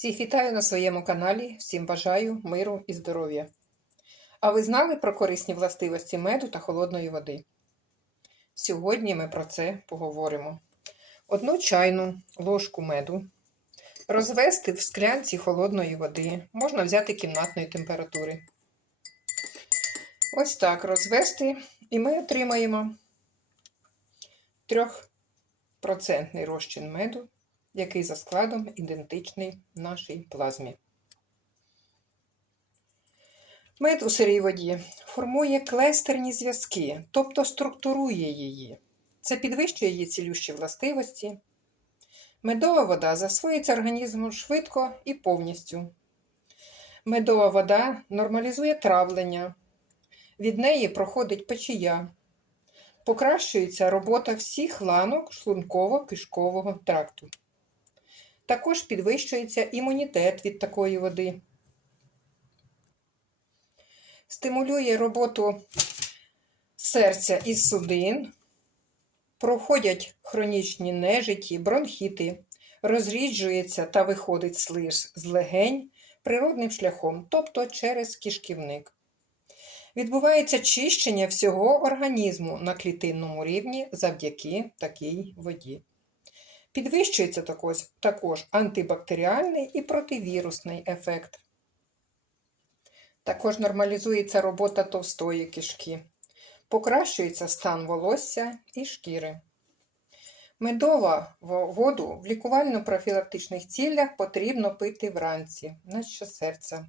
Всіх вітаю на своєму каналі, всім бажаю миру і здоров'я. А ви знали про корисні властивості меду та холодної води? Сьогодні ми про це поговоримо. Одну чайну ложку меду розвести в склянці холодної води, можна взяти кімнатної температури. Ось так розвести, і ми отримаємо 3% розчин меду який за складом ідентичний нашій плазмі. Мед у сирій воді формує клестерні зв'язки, тобто структурує її. Це підвищує її цілющі властивості. Медова вода засвоїться організмом швидко і повністю. Медова вода нормалізує травлення, від неї проходить печія, покращується робота всіх ланок шлунково-кишкового тракту. Також підвищується імунітет від такої води. Стимулює роботу серця і судин, проходять хронічні нежиті, бронхіти, розріджується та виходить слиж з легень природним шляхом, тобто через кишківник. Відбувається чищення всього організму на клітинному рівні завдяки такій воді. Підвищується також, антибактеріальний і противірусний ефект. Також нормалізується робота товстої кишки, покращується стан волосся і шкіри. Медова воду в лікувально-профілактичних цілях потрібно пити вранці, на серця,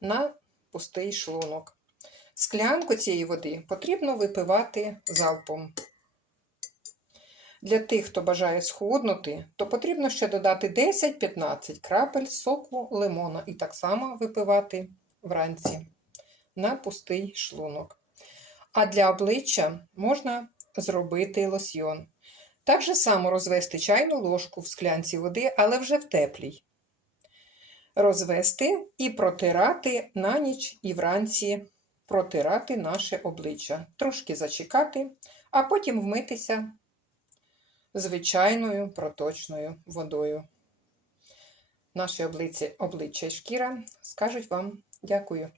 на пустий шлунок. Склянку цієї води потрібно випивати залпом. Для тих, хто бажає схуднути, то потрібно ще додати 10-15 крапель соку лимона і так само випивати вранці на пустий шлунок. А для обличчя можна зробити лосьйон. Так же само розвести чайну ложку в склянці води, але вже в теплій. Розвести і протирати на ніч і вранці протирати наше обличчя. Трошки зачекати, а потім вмитися звичайною проточною водою. Наші обличчя, обличчя шкіра скажуть вам дякую.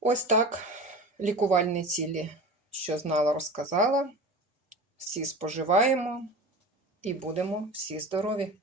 Ось так лікувальні цілі, що знала, розказала. Всі споживаємо і будемо всі здорові!